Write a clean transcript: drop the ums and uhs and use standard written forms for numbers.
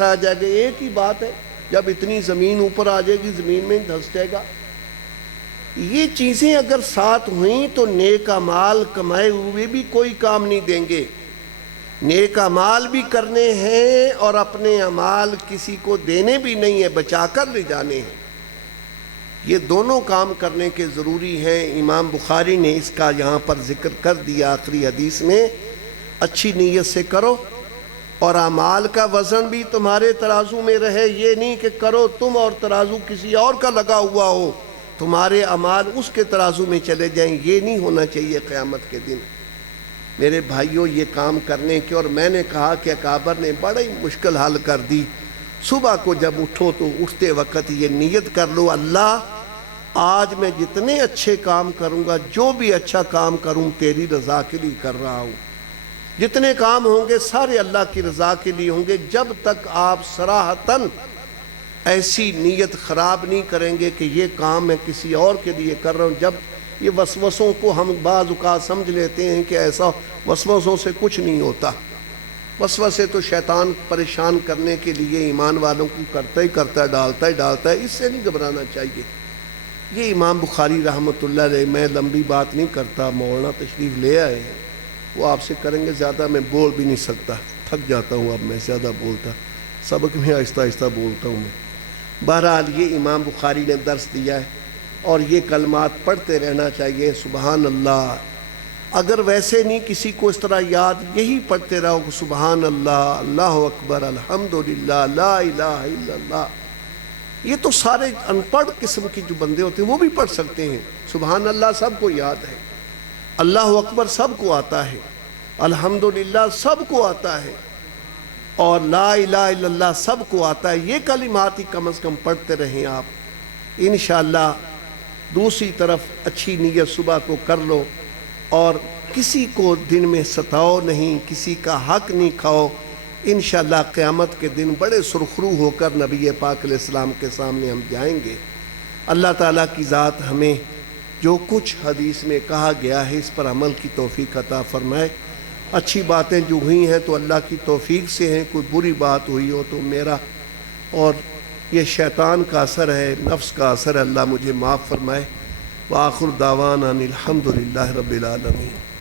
آ جائے گا، ایک ہی بات ہے، جب اتنی زمین اوپر آ جائے گی زمین میں دھس جائے گا۔ یہ چیزیں اگر ساتھ ہوئیں تو نیک اعمال کمائے ہوئے بھی کوئی کام نہیں دیں گے۔ نیک اعمال بھی کرنے ہیں اور اپنے اعمال کسی کو دینے بھی نہیں ہے، بچا کر لے جانے ہیں۔ یہ دونوں کام کرنے کے ضروری ہیں۔ امام بخاری نے اس کا یہاں پر ذکر کر دیا آخری حدیث میں، اچھی نیت سے کرو اور اعمال کا وزن بھی تمہارے ترازو میں رہے۔ یہ نہیں کہ کرو تم اور ترازو کسی اور کا لگا ہوا ہو، تمہارے اعمال اس کے ترازو میں چلے جائیں۔ یہ نہیں ہونا چاہیے قیامت کے دن۔ میرے بھائیوں، یہ کام کرنے کے، اور میں نے کہا کہ اکابر نے بڑی مشکل حل کر دی۔ صبح کو جب اٹھو تو اٹھتے وقت یہ نیت کر لو، اللہ آج میں جتنے اچھے کام کروں گا، جو بھی اچھا کام کروں تیری رضا کے لیے کر رہا ہوں۔ جتنے کام ہوں گے سارے اللہ کی رضا کے لیے ہوں گے، جب تک آپ صراحتاً ایسی نیت خراب نہیں کریں گے کہ یہ کام میں کسی اور کے لیے کر رہا ہوں۔ جب یہ وسوسوں کو ہم بعض اوقات سمجھ لیتے ہیں کہ ایسا وسوسوں سے کچھ نہیں ہوتا۔ وسوسے تو شیطان پریشان کرنے کے لیے ایمان والوں کو کرتا ہی ڈالتا ہے، اس سے نہیں گھبرانا چاہیے۔ یہ امام بخاری رحمۃ اللہ علیہ، میں لمبی بات نہیں کرتا، مولانا تشریف لے آئے ہیں، وہ آپ سے کریں گے، زیادہ میں بول بھی نہیں سکتا، تھک جاتا ہوں اب میں زیادہ بولتا، سبق میں آہستہ آہستہ بولتا ہوں میں۔ بہرحال یہ امام بخاری نے درس دیا ہے اور یہ کلمات پڑھتے رہنا چاہیے۔ سبحان اللہ، اگر ویسے نہیں کسی کو اس طرح یاد، یہی پڑھتے رہو کہ سبحان اللہ، اللہ اکبر، الحمدللہ، لا الہ الا اللہ۔ یہ تو سارے ان پڑھ قسم کی جو بندے ہوتے ہیں وہ بھی پڑھ سکتے ہیں۔ سبحان اللہ سب کو یاد ہے، اللہ اکبر سب کو آتا ہے، الحمدللہ سب کو آتا ہے، اور لا الہ الا اللہ سب کو آتا ہے۔ یہ کلمات ہی کم از کم پڑھتے رہیں آپ انشاءاللہ۔ دوسری طرف اچھی نیت صبح کو کر لو اور کسی کو دن میں ستاؤ نہیں، کسی کا حق نہیں کھاؤ۔ انشاءاللہ قیامت کے دن بڑے سرخرو ہو کر نبی پاک علیہ السلام کے سامنے ہم جائیں گے۔ اللہ تعالیٰ کی ذات ہمیں جو کچھ حدیث میں کہا گیا ہے اس پر عمل کی توفیق عطا فرمائے۔ اچھی باتیں جو ہوئی ہیں تو اللہ کی توفیق سے ہیں، کوئی بری بات ہوئی ہو تو میرا اور یہ شیطان کا اثر ہے، نفس کا اثر ہے، اللہ مجھے معاف فرمائے۔ وآخر دعوانا الحمدللہ رب العالمین۔